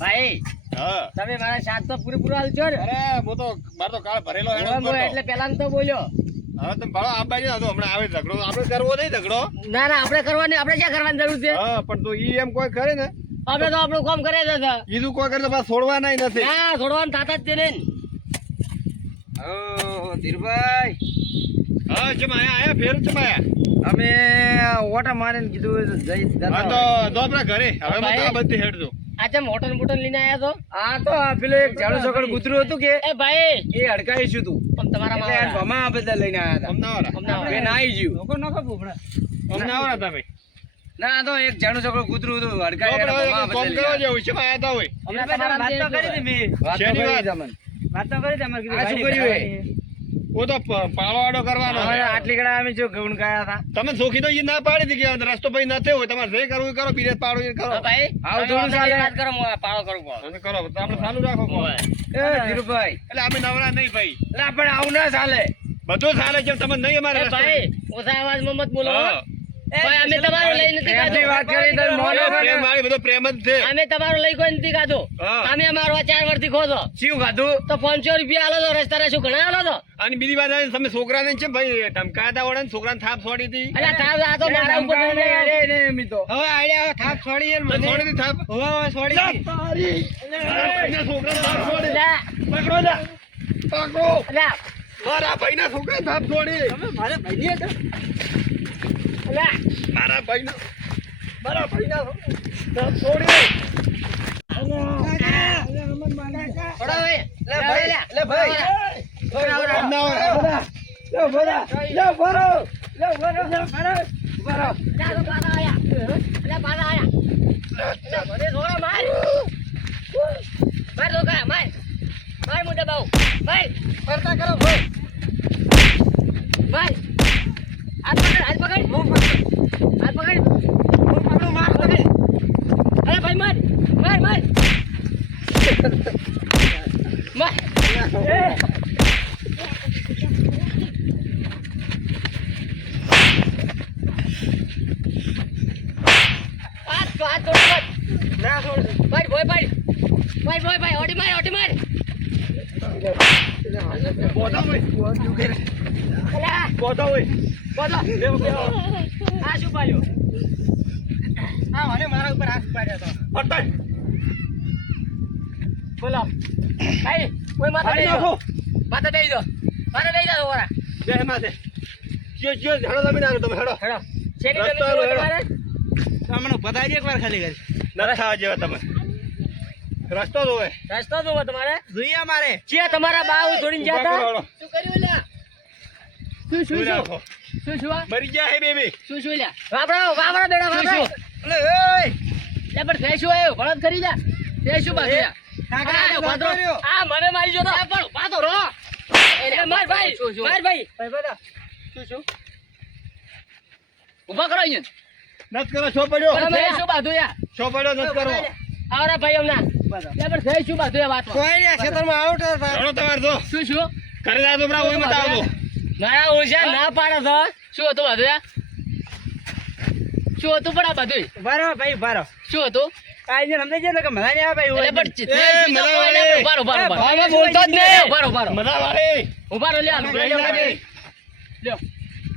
ભાઈ હા તમે મારા સાથ તો પૂરેપૂરો હાલશો ને? અરે હું તો મારો તો કાળ ભરેલો હેડો હું એટલે પેલા તો બોલ્યો. હવે તમે ભાડો આંબા જ હતો હમણાં આવે ઝઘડો આપણે કરવો નહીં ઝઘડો. ના ના આપણે કરવાની, આપણે ક્યાં કરવાની જરૂર છે? હા પણ તો ઈ એમ કોઈ કરે ને આપણે તો આપણું કામ કરે છે. કીધું કોઈ કરે તો પાછા છોડવા નહીં નથી. ના છોડવાનું થતા જ તે નહીં. ધીરભાઈ હા ચમ આયા ફેર ચમ આયા અમે ઓટા મારીને કીધું હા તો આપણે ઘરે હવે મત આ બધી હેડજો. આ ચમ હોટલ બોટલ લઈને આયા છો? આ તો પેલો એક ઝાડુ છોકરો કૂતરું હતું કે એ ભાઈ એ અડકાઈશું તું પણ તમારા એટલે આ ભમા આ બધા લઈને આવ્યા અમનાવરા હતા બે નાઈ ગયું અમનાવરા તમે ના આ તો એક ઝાડુ છોકરો કૂતરું હતું તો અડકાઈ આપણે હવે કોમ કરવા જેવું છે આયા તા હોય હમણાં તમારા વાત તો કરી હતી મેં વાત તો શેની કરી વાત? તમને વાત તો કરી તમારે કીધું આ શું કર્યું એ? ઓ તો પાળો આડો કરવાનો હવે આટલી કડા અમે જો ગૌણ ગયા હતા તમે સોખી તો ઈ ના પાડી હતી કે રસ્તો ભાઈ ના થયો હોય તમારે જે કરવું એ કરો બીજે પાડો એ કરો હા ભાઈ આવો થોડું ચાલે. વાત કરો, હું આ પાળો કરું પાળો. તમે કરો તો આપણે ચાલુ રાખો કોમ. એ ધીરુભાઈ એટલે અમે નવરા નહીં ભાઈ એટલે આપણે આવું ના ચાલે બધું ચાલે છે તમે નહીં અમારે એ રસ્તો. ભાઈ ઓછા અવાજમાં મત બોલો હો. હા. ભાઈ અમે તમારું લઈ નથી પ્રેમથી ખાધું. વાત કરી તો મોનો પ્રેમ મારી બધો પ્રેમ જ છે અમે તમારું લઈ કોઈ નથી ખાધું. હા. તમે અમારો 4 વર્ષથી ખો છો શું ખાધું તો 500 રૂપિયા આલો તો રસ્તા શું ઘણા આલો તો? અને બીજી વાત આવે તમે છોકરાને છે ભાઈ ધમકાતા વડે ને છોકરાને થાપ છોડી હતી અલ્યા થાવ આ તો મારા ઉપર ધમકાવે નહીં નહીં, આવે. અડે નહીં અમી તો. હવે આઈડિયા થાપ છોડી યાર તો મને. છોડી હતી થાપ છોડી લા તારી. ભાઈના છોકરાને થાપ છોડી. અલ્યા, પકડો જા. પકડો. અલ્યા, મારા ભાઈના છોકરાને થાપ છોડી. અલ્યા, મારા ભાઈના છોકરાને થાપ છોડી. છોડો ભાઈ. લે ભાઈ, લે ભાઈ. અમદાવાદ. અલ્યા, તો પાછા આયા. અલ્યા, પાછા આયા. અલ્યા, મને છોકરા માર. માર છોકરા, માર. માર મોટા બાઉ. માર. ફરતા કરો ભાઈ. માર. હાથ પકડ, હાથ પકડ. હાથ પકડ. હું પકડું, માર પકડ. અરે ભાઈ માર. માર, માર. માર. હાથ છોડ, હાથ છોડ. ના છોડ. ભાઈ, ભાઈ, ભાઈ. ભાઈ, ભાઈ, ભાઈ, ઓડી માર, ઓડી માર. બોધો હોય. અલ્યા, બોધો હોય. બોલો. આ શું પાડ્યું? આ મને મારા ઉપર હાથ પાડ્યો તો. પટાય. બોલો. ભાઈ, કોઈ માથે હારી બેહી નાખો. જાઓ. માથે બેહી જાઓ. માથે બેહી જાઓ ઓરા. બે માથે. જો ઝાડો તમે ના તમે હેડો. હેડો. શેની રસ્તો જમીન હેડો. તમારે? તમને બતાવી દે એકવાર ખાલી કરી ના થવા જેવા તમે રસ્તો જોવે. રસ્તો જોવો તમારે? જોઈએ અમારે છે તમારા બાવ છોડીને ગયા ઉભા કરો, તા? હેડો. શું કર્યું લ્યા? શું શું જોઈ શું? રાખો. શું શું આ? મરી ગયા હે બેબી. શું શું લ્યા? વાપરો, વાપરો બેડા વાપરો. એટલે ઓય લે પણ તે શું આવ્યો? ભણત કરી જા. તે શું બાજુ લ્યા? કાકા, આ ઉભા તો. કર્યો. આ મને મારી જો તો. આ પણ ઉભા તો રહો. એ માર ભાઈ, માર ભાઈ. ભાઈ બધા શું શું? ઉભા કરો અહીંયા. નસ કરો છો પડ્યો. પણ તે શું બાજુ યા? છો પડ્યો નસ કરો. આવરા ભાઈ હમણાં. લે પણ તે શું બાજુ યા વાતમાં? કોઈ ને ક્ષેત્રમાં આઉટ હતા હેડો તમારે તો શું શું? ઘરે જા તો બરા ઓય મત આવજો. મારા ઓછા ના પાડે તો શું હતું બાજુ યા? શું હતું પણ આ બધું? બારો ભાઈ બારો શું હતું? કાઈ ને સમજાય છે કે મજા નહીં આવે ભાઈ એટલે પણ ચિત્તે એ, શું તો મને કોઈ વાળી. ઉભા રહો, ઉભા રહો, ઉભા રહો. ભાવમાં બોલતો જ નહીં. ઉભા રહો, ઉભા રહો. મજા વાળી. ઉભા રહો, લે આ ભાઈ લ્યો, લાગે. લ્યો.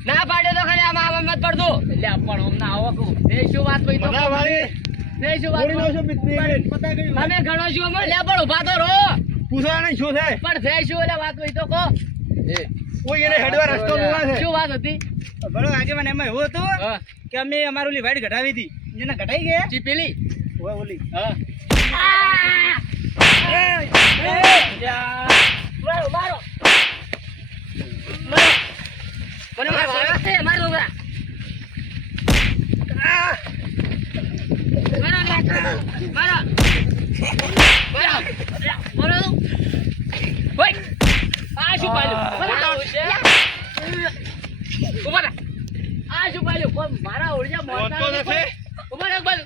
ના પાડ્યો તો ખાલી આમાં આમાં મત પડતો. એટલે આ પણ હમણાં આવો કહું. તે શું વાત કોઈ તો મજા વાળી. તે શું વાત ગોળી નો છો બીતી. તમે ઘણો શું અમે લે પણ ઉભા તો રહો. પૂછવા નહીં શું થાય. પણ તે શું એટલે વાત કોઈ તો કહો. કોઈ એને હેડવા રસ્તો જોવા છે. શું વાત હતી? બરો આગે મને એમાં એવું હતું હા. કે અમે અમારું ઓલી વાઈટ ઘટાવી હતી જેને ઘટાઈ ગયા જી પેલી? ઓય ઓલી હા. મારો, મારો. મારો. મને મારો આવે છે, મારો છોકરા. મારો, મારો. મારો. મારો. ઓય. આ શું પાડ્યું? મારા છે. ઉભા રહો. આ શું પાડ્યું? કોઈ મારા ઓળિયા મોરતા બોલતો નથી કોઈ. નથી. ઉભા રહો, ઉભા રહો.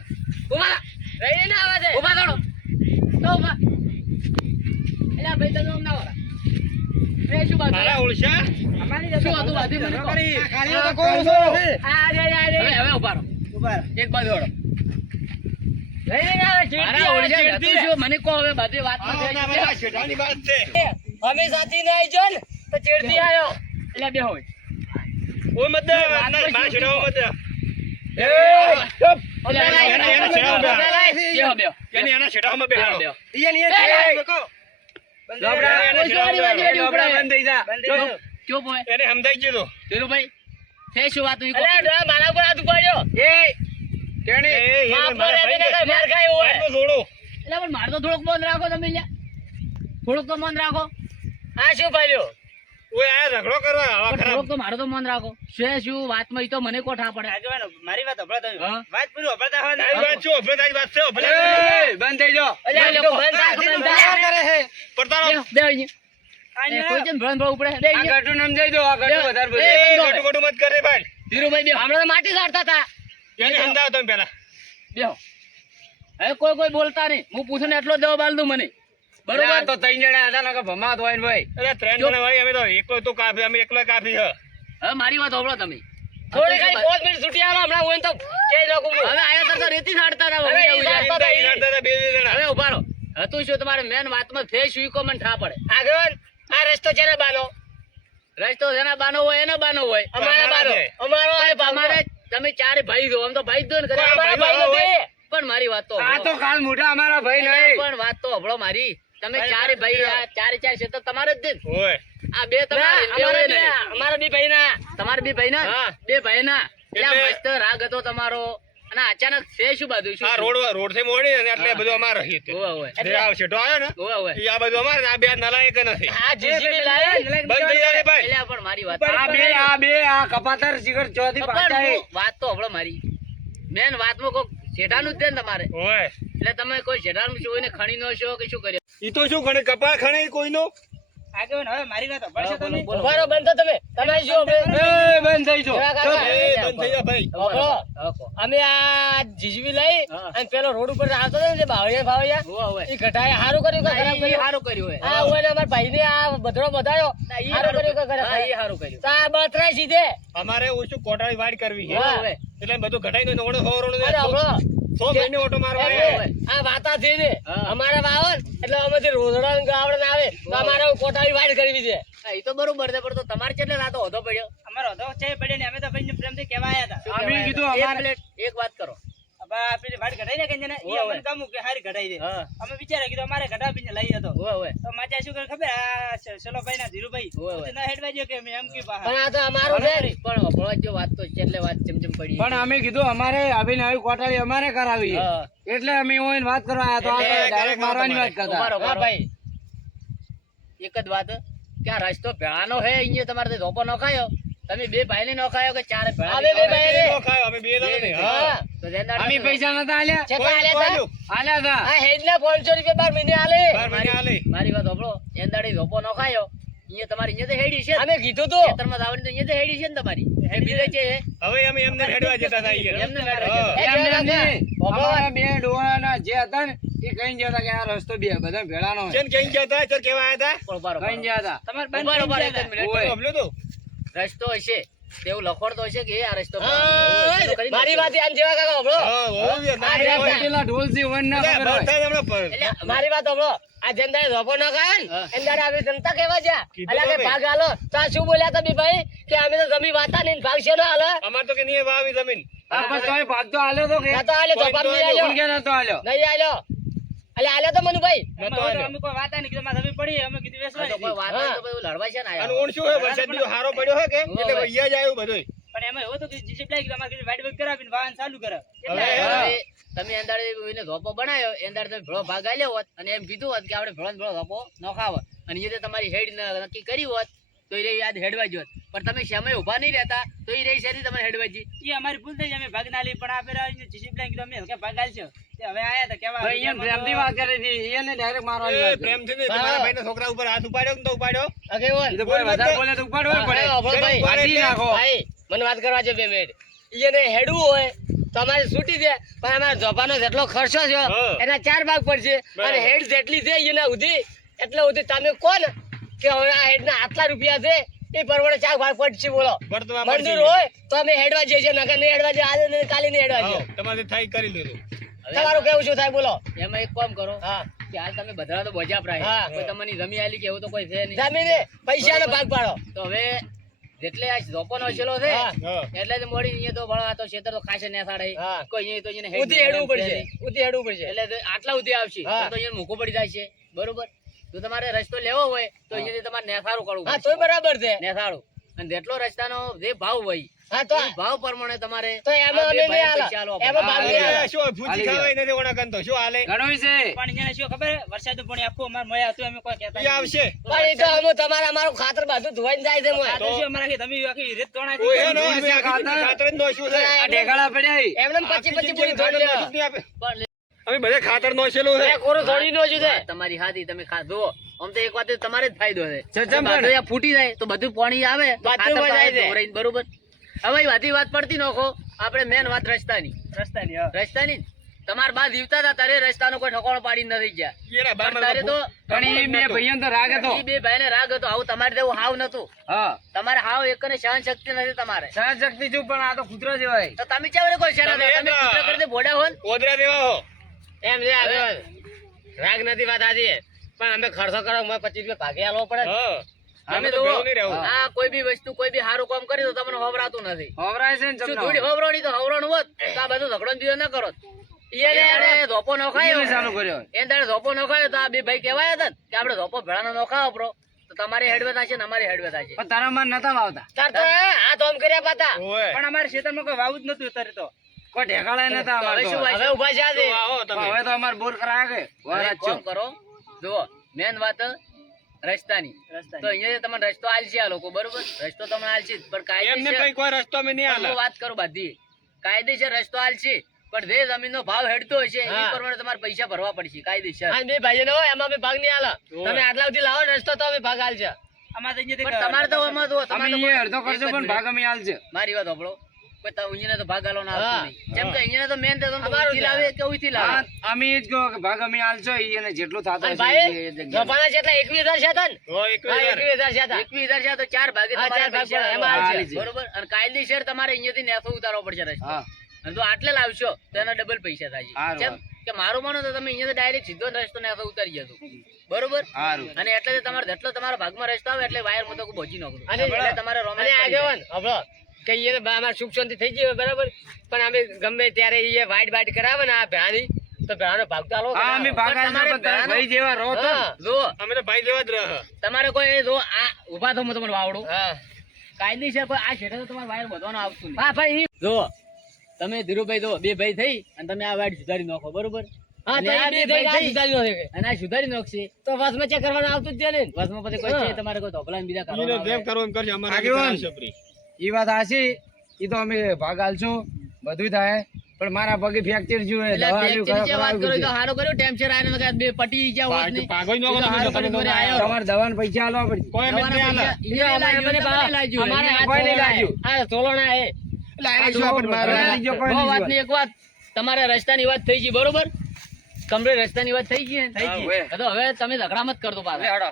ઉભા રહો. રહી ના આવે છે. ઉભા થો. તો ઉભા. એટલે આ ભાઈ તને આમ ના વળા. એ શું બાત? મારા ઓળશા. અમારી શું હતું બાજુ મને કહો. ખાલી આ તો કોણ કોણ છે આ રે, આ રે. હવે ઉભા રહો. ઉભા રહો. એક બાજુ વળો. લઈને આવે ચીડતી આવે, ચીડતી છે. મને કહો હવે બધી વાતમાં હા, થઈ ના, ગયું ભાઈ, આ શેઠાની વાત છે. અમે સાથી નહીં આવી જો ને તો ચીડતી આવ્યો એટલે બે હોય ઓય મત દે, મારા શેઠાઓ મત દે. એના શેઠાઓ બે. એની એના શેઠાઓમાં બેહાડો. બંધ થઈ જા. એને સમજાઈ ગયું તું. ધીરુભાઈ છે શું વાત મારા ઉપર હાથ ઉપાડ્યો મારા ભાઈ ને. માર ખાય હોય એનું જોડો. એટલે પણ મારે તો થોડોક મન રાખો તમે લ્યા થોડુંક તો મન રાખો આ શું પાડ્યો ઓય આ ઝઘડો કરવા આવા ખરાબ. થોડુંક તો મારે તો મન રાખો છે શું વાતમાં ઈ તો મને કોઠા પડે આગેવાનો, મારી વાત સાંભળો તમે. હા. વાત પૂરી સાંભળતા હોય ને. તારી વાત શું? અભલે તારી વાત છે, અભલે. બંધ થઈ જાઓ. અલ્યા, લોકો બંધ રાખ, બંધ રાખ. પડતારો. બે અહીંયા. કોઈ જેમ ભણ ભણ ઉપડે બે આ અહીંયા. ઘરનું નામ જઈ દો, આ ઘરનું બે. વધારે બે. બોલે. એ ખોટું ખોટું મત કરે ભાઈ. ધીરુભાઈ બે હમણાં તો માટી સારતા હતા એને સમજાવો તમે પહેલા. બેહો હવે કોઈ બોલતા નહીં હું પૂછું ને એટલો જ જવાબ આલ દઉં મને અરે આ બરોબર તો ત્રણ જણા હતા ને કે ભમાત હોય ને ભાઈ. અરે ત્રણ જણા વાળી અમે તો એકલો તો કાફી, અમે એકલા કાફી છે. હવે મારી વાત સાંભળો તમે થોડી ખાલી 5 મિનિટ છૂટી આવો હમણાં હોય ને તો કે લોકો હવે આયા તો રેતી સાડતા હતા અરે હવે ઈ સાડતા હતા, ઈ સાડતા હતા, બે જણા. હવે ઉભા રહો હતું શું તમારે મેન વાતમાં ફેસ વીકો મને ઠા પડે આગળ આ રસ્તો જેને બાનો રસ્તો જેના બાનો હોય એનો બાનો હોય અમારા બાનો છે. અમારો આ અમારે તમે ચારે ભાઈ દો આમ તો ભાઈ જ દો ને કદાચ કોઈ અમારા ભાઈ ભાઈ હોય. નથી પણ મારી વાત તો આ તો કાલ મોટા અમારા ભાઈ નહીં. પણ વાત તો હભળો મારી તમે ચારે ભાઈ આ ચારે ચાર છે તો તમારે જ દે ઓય. આ બે તમારે અમારા બે ભાઈ ના તમારા બે ભાઈ ના હા. બે ભાઈ ના એટલે એટલે- મસ્ત રાગ હતો તમારો અને અચાનક છે શું બધું શું આ રોડ થી મોડી ને એટલે બધું અમારે રહી છે. ઓવે ઓવે જે આ શેઠો આવ્યો ને ઓવે ઓવે ઈ આ બધું અમારે ને આ બે નલાયક નથી. આ જીસીબી લાવે બંધ થઈ જાય રે ભાઈ. એટલે પણ મારી વાત આ બે આ કપાતર શિખર ચોથી પણ પાછા એ. હું વાત તો હભળો મારી મેન વાતમાં કોઈ શેઠાનું જ છે ને તમારે ઓય. એટલે તમે કોઈ શેઠાનું શું એને ખણી નો છો કે શું કર્યો ઈ તો શું ખણે કપાળ ખણે કોઈનો. આગેવાન, હવે મારી વાત સાંભળશો તમે? ઉભા રહો, બંધ થો તમે તમે શું એ બંધ થઈ જાઓ. જેવા કાકા. એ બંધ થઈ જા ભાઈ. અમે આ જીજવી લઈ હા. અને પેલો રોડ ઉપર આવતો હતો ને જે ભાવડિયા ઈ ઘટાય હારું કર્યું કે ખરાબ કર્યું હારું કર્યું હોય આ હોય ને અમાર ભાઈ ને આ બધરો બધાયો હારું કર્યું કે ખરાબ ઈ હારું કર્યું તો આ બતરાય સીધે અમારે ઓછું કોટાળી વાડ કરવી છે. હા, હવે. એટલે બધું ઘટાઈ દો નવડો હોવરોડો ને અરે હભળો 100 મહિને ઓટો મારવા એટલે આવે. આ વાતા છે ને હા. અમારે વાવન એટલે અમે જે રોજડા ને ગાવડા ને આવે તો અમારે કોટાળી વાડ કરવી છે એ તો બરોબર છે પણ તો તમારે કેટલે રાતો હોતો પડ્યો અમારો હતો છે પડ્યો ને અમે તો ભાઈને પ્રેમથી કહેવા આયા હતા. અમે અમે કીધું એક અમારે મિનિટ, એક વાત કરો હવે આ પેલી વાડ ઘટાઈ દે કે જેને ઈ અમને ગમ્યું કે હારી ઘટાઈ દે. હા. અમે વિચાર્યા કીધું અમારે ઘટાવીને લઈ હતો. ઓવે ઓવે તો માચા શું કરે ખબર આ સલોભાઈ ના ધીરુભાઈ ઓવે, ઓવે. ના હેડવા જો કે મેં એમ કી બહાર. પણ આ તો અમારું છે ને. પણ હભળવા જો વાત તો છે એટલે વાત ચમચમ પડી પણ અમે કીધું અમારે આવીને આવી કોટાળી અમારે કરાવી છે. હા. એટલે અમે ઓઈને વાત કરવા આયા તો આ એટલે ડાયરેક્ટ મારવાની વાત ઉભા કરતા. રહો, ઉભા રહો. એક જ વાત કે આ રસ્તો ભેળાનો હે અહીંયા તમારે તો ધોપો નખાયો તમે બે ભાઈ ને નખાયો કે ચારે ભેળા અમે બે નો ખાયો, અમે બે નો નથી. હા. તો જેના અમે પૈસા નતા આલ્યા. કેટલા આલ્યા તા? આલ્યા હતા. આ હેડના 500 રૂપિયા બાર મહિને આલે 12 મહિને આલે. મારી વાત સાંભળો એંદાડી ધોપો નખાયો અહીંયા તમારી અહીંયા તો હેડી છે અમે કીધું તો ખેતરમાં દાવણી તો અહીંયા તો હેડી છે ને તમારી એ બીજે છે હવે અમે એમને હેડવા જતા હતા ઈ. એમને હેડવા હા. જતા. એમ એમ નહીં. બાબા. અમારા બે ડોહાના જે હતા ને એ કઈ ગયા હતા કે આ રસ્તો બે બધા ભેળાનો છે. ચેન કઈ ગયા હતા? ચલ કેવા આયા હતા? પણ ઉભા રહો, કઈ ગયા હતા. તમારે બંધ ઉભા રહો, ઉભા રહો, કઈ એક જ ગયા મિનિટ. હતા? અભલો તો. રસ્તો હશે તેવું લખોડ તો હશે કે એ આ રસ્તો મારી વાત આમ જેવા કાકા હમણો. હા, હોવું જોઈએ. ના, આ હોય. પેલા ઢોલથી વન ના ખબર બધા હોય. થાય હમણાં પર. એટલે મારી વાત હમણો આ જનતાએ ધોપો ન ખાય ને હા. એના આપણે જનતા કહેવા જ્યાં કીધું અલા કે તમે. ભાગ હાલો તો આ શું બોલ્યા તમે ભાઈ કે અમે તો જમી વાતા નહીં ભાગ છે ને હાલો અમાર તો કે નહીં વાવી જમીન. આ પણ તોય ભાગ તો આલ્યો તો કે ના તો હાલે ધોપા કોઈ નહીં આલ્યો કોણ કે નતો આલ્યો? નહીં આલ્યો અલે આલ્યો તો મનુભાઈ નતો આલ્યો. અમે કોઈ વાત નહીં કીધું મારે જમીન પડી અમે કીધું આ તો વેચવાની કોઈ હતી. વાત હા. નહીં તો બધું લડવા છે ને અને આયા ઊંડ શું હોય? વરસાદ બીજો હારો પડ્યો હોય કે એટલે હોય. વૈયા જ આવ્યું બધુંય. પણ એમાં એવું હતું કે જીસીપ લાગી ગયું અમારે કીધું વાઇટ વર્ક કરાવીને વાહન ચાલુ કરે. હવે હવે તમે એંદાડે એને ધોપો બનાવ્યો એંદાડે તમે ભેળો ભાગ આલ્યો હોત અને એમ કીધું હોત કે આપણે ભેળો ને ભેળો ધોપો નખાવો અને એ રીતે તમારી હેડ નક્કી કરી હોત તો એ રહી યાદ હેડવા જોત પણ તમે સમય ઉભા નહીં રહેતા તો એ રહી શેરી તમારે હેડવા જી ઈ અમારી ભૂલ થઈ અમે ભાગ ના લી પણ આ પેલા જીસીપ લાગી ગયું અમે હલકા ભાગ આલશો. તે હવે આયા હતા કેવા ભાઈ એમ પ્રેમથી વાત કરી હતી એને ડાયરેક્ટ મારવાની એ વાત કરી. પ્રેમથી નહીં, તમારા ભાઈના છોકરા ઉપર હાથ ઉપાડ્યો કે તો ઉપાડ્યો? આગેવાન એ તો કોઈ વધારે બોલે તો ઉપાડવો જ પડે. ભાઈ વાટી નાખો. ભાઈ મને વાત કરવા છે બે મિનિટ એને હેડવું હોય તો અમારે છૂટી દે પણ અમારા ધોપાનો જેટલો ખર્ચો છે હા. એના 4 ભાગ પડશે બરાબર. અને હેડ જેટલી છે એના સુધી એટલે સુધી તમે કોણ કે હવે આ હેડના આટલા રૂપિયા છે એ પરવડે 4 ભાગ પડશે બોલો વર્તમાન મંજૂર હોય તો અમે હેડવા જઈએ છીએ નકર નહીં હેડવા જઈએ આજે નહીં કાલે નહીં હેડવા જઈએ તમારે થાય કરી લીધું. તમારું કેવું શું થાય બોલો? એમાં એક કામ કરો હા કે હાલ તમે બધા તો બોજા હા. પ્રાય કોઈ તમને જમી આલી કે એવું તો કોઈ છે નહીં. જમીને પૈસાનો ભાગ પાડો. તો હવે જેટલે આ ધોપોનો છેલ્લો છે હા. હા એટલે જ મોડી અહીંયા તો ભણો આ તો ખેતર તો ખાસે ને સાડે હા. કોઈ અહીંયા તો એને ઉધી હેડવું પડશે. ઉધી હેડવું પડશે. એટલે તો આટલા સુધી આવશે હા. તો અહીંયા મૂકવું પડી જાય છે બરોબર. જો તમારે રસ્તો લેવો હોય તો અહીંયાથી તમારે નેસારું કરવું હા પડશે. તોય બરાબર છે. નેસારું અને જેટલો રસ્તાનો જે ભાવ હોય હા તો એ ભાવ પ્રમાણે તમારે તો એમાં આ બે અમે નહીં ભાઈને આલા. પૈસા આલવા એમાં પડે. ભાગ અરે, નહીં આલા. શું ભૂચી ખાવાય નથી ઓણા કંતો શું હાલે ઘણું છે. પણ એને શું ખબર વરસાદનું પાણી આખું અમારે મોયા હતું અમે કોઈ કહેતા ઈ આવશે પણ એ તો અમે તમારે અમારું ખાતર બધું ધોઈને જાય છે મોય. આ તો શું અમારા તમે આખી રીત તોડાઈ કોઈ હે દીધી. નો અમે આખી ખાતર જ નોશ્યું છે આ ઢેકાળા પડ્યા છે. એમને આખી 25 જગ્યાએ પૂરી ધોઈ ખાતર લેવા. નોશ્યું જ નહીં આપે. પણ અમે બધે ખાતર નોશેલું છે એ કોરું થોડી નો છે. વાત તમારી હાથી તમે ખાધો આમ તો એક વાત તમારે જ ફાયદો છે ચચમ પણ. બાજુ અહીંયા ફૂટી જાય તો બધું પાણી આવે તો બાથરૂમમાં ખાતર જાય છે. ધોરાઈને બરોબર. હવે એ બધી વાત પડતી નોખો આપણે મેન વાત રસ્તાની રસ્તાની હા. રસ્તાની તમાર બા જીવતા હતા ત્યારે રસ્તાનો કોઈ ઠકોણો પાડી નથી ગયા એના પણ બારમાં તારે તો પણ એ બે ભાઈઓને તો રાગ હતો. ઈ બે ભાઈને રાગ હતો આવું તમારે જેવું હાવ નતું હા તમારે હાવ એક ને સહન શક્તિ નથી તમારે સહનશક્તિ છું પણ આ તો કૂતરો જેવાય. તો તમે ચાવડે કોઈ શેના તમે તમે તો- કૂતરા કરીને ભોડા હો ને? ઓદરા દેવા હો એમ છે આગળ. રાગ નથી વાત આજે પણ અમે ખર્ચો કરો અમે 25 રૂપિયા ભાગે આલવો પડે ને. હા તમે અમે તો તો ભેળું નહીં રહેવું. આ કોઈ બી વસ્તુ કોઈ બી સારું કામ કરી તો તમને હોવરાતું નથી હોવરાય છે ને શું તમને. થોડી હોવરાણી તો હોવરાણું હોત તો આ બધું ઝઘડો ને દીવો ન કરો એને ધોપો ન ખાયો ઈ ચાલુ કર્યો. એને તારે ધોપો ન ખાયો તો આ બે ભાઈ કહેવાય હતા ને કે આપણે ધોપો ભેળાનો ન ખાવો પ્રો તો તમારી હેડવે થશે ને અમારી હેડવે થશે પણ તારા માં નતા વાવતા. તાર તો હાથ ઓમ કર્યા પાતા. ઓય પણ અમારા ખેતરમાં કોઈ વાવું જ નતું અત્યારે તો. કોઈ ઢેકાળાય નતા તો હવે અમારે શું તો. વાત? હવે ઊભા છે આજે. તો આવો તમે હવે તો અમારે બોર કરાયા કે હવે વાર એક કામ કરો જુઓ મેન વાત રસ્તાની તો રસ્તાની. અહીંયા તમને રસ્તો આલશે આ લોકો બરોબર રસ્તો તમને આલશે જ. પણ એમને કાયદેસર કઈ કોઈ રસ્તો અમે નહીં હું હાલે વાત કરું બધી કાયદેસર રસ્તો આલશે પણ જે જમીનનો ભાવ હેડતો હશે એ હા. પ્રમાણે તમારે પૈસા ભરવા પડશે કાયદેસર આ બે ભાઈઓ હોય એમાં અમે ભાગ નહીં આલા. ઓય. તમે આટલા સુધી લાવો ને રસ્તો તો અમે ભાગ આલશે. અમારે તો અહીંયાથી પણ તમારે તો આમાં જુઓ, અમે તમારે તો અહીંયા અડધો એક કરશો જ પણ મિનિટ. ભાગ અમે આલશે. મારી વાત સાંભળો કોઈ તો અહીંયાને તો ભાગ આલવાનો આવતો હા. નહીં જેમ કે અહીંયાને તો મેન તો તમે અમારું ઉઈથી લાવે કે ઉઈથી લાવે હા, અમે ઈ જ કહો કે ભાગ અમે આલશો ઈ એને જેટલું થતું અને હશે ભાઈ, એ જગ્યાએ. ગભાના જેટલા 21,000 છે ને? હો, એક હા, વાર. 21,000 હતા. 21,000 તો ચાર ભાગે હા, તમારે ચાર ભાગ પૈસા પડે, એમાં આલવા આલશે. પડશે. બરોબર અને કાયદેસર તમારે અહીંયાથી નેસો ઉતારવો પડશે રસ્તો. હા અને જો આટલે લાવશો તો એના ડબલ પૈસા થાય છે હારું, કેમ કે મારું માનો તો તમે અહીંયાથી ડાયરેક્ટ સીધો જ રસ્તો નેસો ઉતારી જશો બરોબર સારું. અને એટલે જ તમારે જેટલો તમારા ભાગમાં રસ્તો આવે એટલે વાયર માં તો બોજી નાખો અને એટલે તમારે અને રોમેન્સ આગેવાન હભળો કે ઈ અમારે સુખ શાંતિ થઈ ગઈ હોય બરાબર પણ અમે ગમે ત્યારે ઈ વાઈટ વાઈટ કરાવે ને આ ભેળાની તો ભેળાનો ભાગ તો આલો કે હા, ના અમે આલો? ભાગ પણ તમારે આલશું, પણ તારા ભાઈ જેવા રહો તો. હા, જો અમે તો ભાઈ જેવા જ રહે તમારે કોઈ જો આ ઉભા થો હું તમને વાવડું હા. કાયદેસર કોઈ આ શેઠે તો તમારે વાયર વધવાનું આવતું નહીં હા ભાઈ ઈ- જો તમે ધીરુભાઈ જો બે ભાઈ થઈ અને તમે આ વાયર સુધારી નાખો બરોબર હા તો અને આ ઈ બે બે ભાઈ ભાઈ થઈ. સુધારી નો શકે. અને આ સુધારી નાખશે તો વચમાં ચેક કરવાનું આવતું જ છે ને. વસમાં પછી કોઈ હા. છે તમારે કોઈ ધોપલા ને બીજા ઈને જેમ કરવાના કરવું એમ કરશે અમારે આગેવાન. આગળ કરાવશે ફરી. ઈ વાત હાચી ઈ તો અમે ભાગ આલશું બધું થાય પણ મારા પગે ફ્રેક્ચર જોયે એટલે દવા ફ્રેક્ચર આલ્યું, ની જે વાત કરો એ તો કરાવ્યું હારું કર્યું ટેમ્પચર આને તો કાંઈ બે પટી ગયા હોત નહીં. પાગોઈ નો એ તો કરો હારું તમે કર્યું તો ઘરે આયો. તમારે દવાના પૈસા આલવા પડશે. કોઈ એમ જ નહીં હાલે. દવાના પૈસા ઈને લાગ્યું, તમને લાગ્યું. અમારે એને કોઈ નહીં લાગ્યું. લાગ્યું. આ તોલણા હે. એટલે આ શું આપણે મારે હા. લીજો, કોઈ બહુ લીજો. વાતની એક વાત તમારે રસ્તાની વાત થઈ ગઈ બરોબર કમ્પ્લીટ રસ્તાની વાત થઈ ગઈ ને? થઈ ગઈ. હા, તો હવે તમે ઝઘડા મત કરતો પાછા હેડો.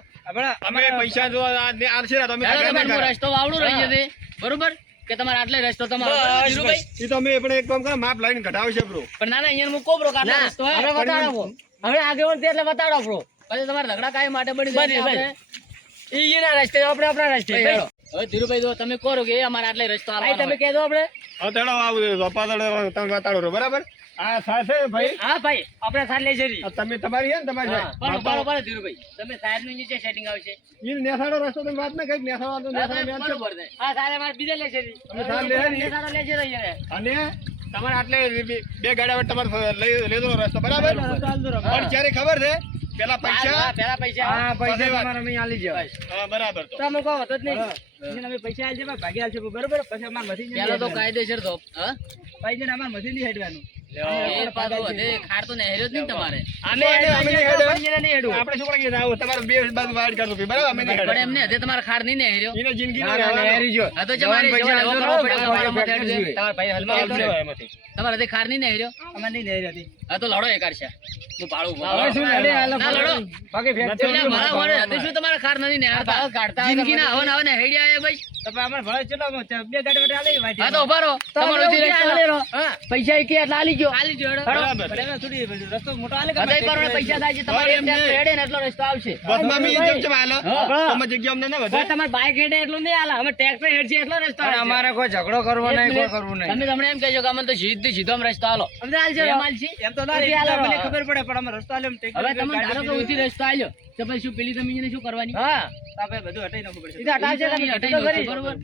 અમે પૈસા જો આલશે ને તમે હેલો, આગળ તમારે ના હું કરો. રસ્તો વાવડું રહી જશે બરોબર કે તમારે આટલે રસ્તો તમારો બસ, બરોબર, ધીરુભાઈ? ઈ તો અમે પણ એક કામ કરો માપ લાઈન ઘટાવશે બ્રો પણ ના ના અહીંયા હું કોબરો કાઢો ના, રસ્તો હે. હવે વતાડો. હવે આગેવાન છે એટલે વતાડો બ્રો. પછી તમારે ઝઘડા કાંઈ માટે બની બની, જાય બની. આપણે ઈ એના રસ્તે આપણે આપણા રસ્તે. ભાઈ, હેલો. હવે ધીરુભાઈ જો તમે કહો કે એ અમારે આટલે રસ્તો ભાઈ આવવાનો તમે હોય. કહેજો આપણે. હવે તેડો આવું ધોપાદળો તમે બતાડો છો, બરાબર આ સાથે ભાઈ હા ભાઈ આપણે સાથ લઈ જરી. આ તમે તમારી છે ને તમારી હા, પણ બરોબર ધીરુભાઈ તમે સાહેબનું નીચે સેટિંગ આવશે ઈ નેસાડો રસ્તો તમે વાત ના કઈક નેસાડો નેસાડો મેં છે. બરોબર છે. હા સારે મારે બીજે લઈ જરી. અમે સાથ લઈએ ને. સારા લઈ જરી અહીંયા. અને તમારે આટલે બે ગાડા વચ્ચે તમારે લેજો રસ્તો બરાબર પણ ક્યારે ખબર છે પેલા પૈસા હા, પેલા પૈસા હા પૈસા સાથે વાત. તમારે અમે આલી જાવ. હા બરાબર તો તમે કહો તો જ નહીં. એને અમે પૈસા આલજે, પણ ભાગે આલજે, બરોબર? પછી અમારે મથી જ પેલો તો નહીં કાયદેસર ધોપ હા ભાઈ જઈને અમારે મથી નહીં હેડવાનું. એ પાછો વધે ખાર તો નહેર્યો જ નહીં તમારે અમે અમે નહીં હેડો. નહીં હેડું. આપણે શું કરીએ આવું તમારે બે બાજુ વાડ કરતો બરાબર અમે નહીં પણ હેડો. એમને હજે તમારે ખાર નહીં નહેર્યો એને જિંદગી ના, ના, નહેરી જો. આ તો જમારે પૈસા જેવો આલજો, લેવો કરવો પડે, તમારે તમારા માટે ફેક્ટરી હેડજો. જોઈએ. તમારા ભાઈ હલમાં આવશે. એમાંથી તમારે હજે ખાર નહીં નહેર્યો અમારે નહીં નહેરી હતી. આ તો લડો એકાડ છે હું ભાડું હવે ભરું. શું લડે? હાલો, ના, લડો. બાકી ફેક્ટરી એટલે મારા વાળે હતી શું તમારે ખાર નથી ને જિંદગીના હવન હવન હેડી આયા ભાઈ. તો પણ અમારે ભાડે કેટલો બે ગાડી માટે આલે વાંચી. હા તો ઉભા રહો. તમારો ઉધી રસ્તો. હા. પૈસા એકે એટલે આલી ગયો. બરાબર. પણ એમાં થોડી રસ્તો મોટો આલે કે હા, તો એ પ્રમાણે પૈસા થાય છે. તમારે એક ટ્રેક્ટર હેડે ને એટલો રસ્તો આવશે. બસમાં બી જેમ છે હાલો. હા. તમે જગ્યા અમને ના વધે. તમારે બાઈક હેડે એટલું નહીં આલે, અમે ટ્રેક્ટર હેડ છે એટલો રસ્તો અને અમારે કોઈ ઝઘડો કરવો એક નહીં, કોઈ મિનિટ. કરવું નહીં. તમે તમને એમ કહેજો કે અમને તો સીધો રસ્તો આલો. અમને આલશે એમ આલશે? એમ તો ના રે, ઉધી આલો. મને ખબર પડે પણ અમે રસ્તો આલે એમ ટ્રેક્ટર હવે તમે ગાડી ધારો કે ઉધી રસ્તો આલ્યો તો પછી શું પેલી જમીન શું કરવાની? હા આપણે બધું હટાઈ નાખવું પડશે. હટાવશે તમે, હટાઈ દો, બરોબર.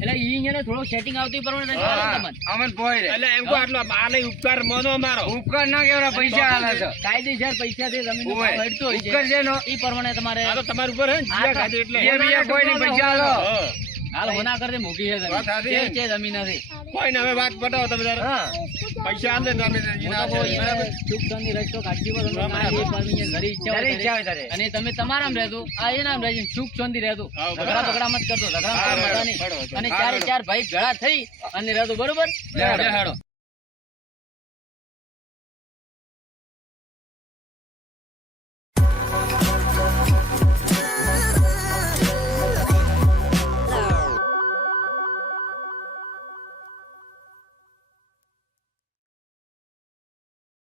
એટલે ઈ અહીંયા થોડું સેટિંગ આવતું એ પ્રમાણે રસ્તો આલો તમને. અમને પોઈ રે. એટલે એમ કહો આટલો આલે ઉપકાર મોનો અમારો. ઉપકાર ના કેવડા પૈસા આલે છે. કાયદેસર પૈસાથી જમીનનો ઓય. ભાવ હેડતો હોય છે. ઉપકાર છે નો. ઈ પ્રમાણે તમારે આ તો તમારા ઉપર હે ને, જીયા ખાધું એટલે. બીજા કોઈ નહીં પૈસા આલો. હા. હાલ હોના કરતી મૂકી છે વાત સાચી. જમીન. છે જમીન નથી. કોઈ ને હવે વાત પટાવો તમે તારે. હા. પૈસા આલે ને તમે હું એના તો કહું, છે. ઈ સુખ શાંતિ રસ્તો કાઢી હોય તો તમારી એક બાજુ અહીંયા ઘરે ઈચ્છા હોય તારી ઈચ્છા હોય ત્યારે. તારે. અને તમે તમારામ રહેતું આ એનામ રહેજો સુખ શાંતિ રહેતું હા, ઝઘડા બગડા મત કરતો ઝઘડા મત કરતા નહીં. અને ચારે ચાર ભાઈ ભેળા થઈ અને રહેતું બરોબર. લે, લે, હેડો.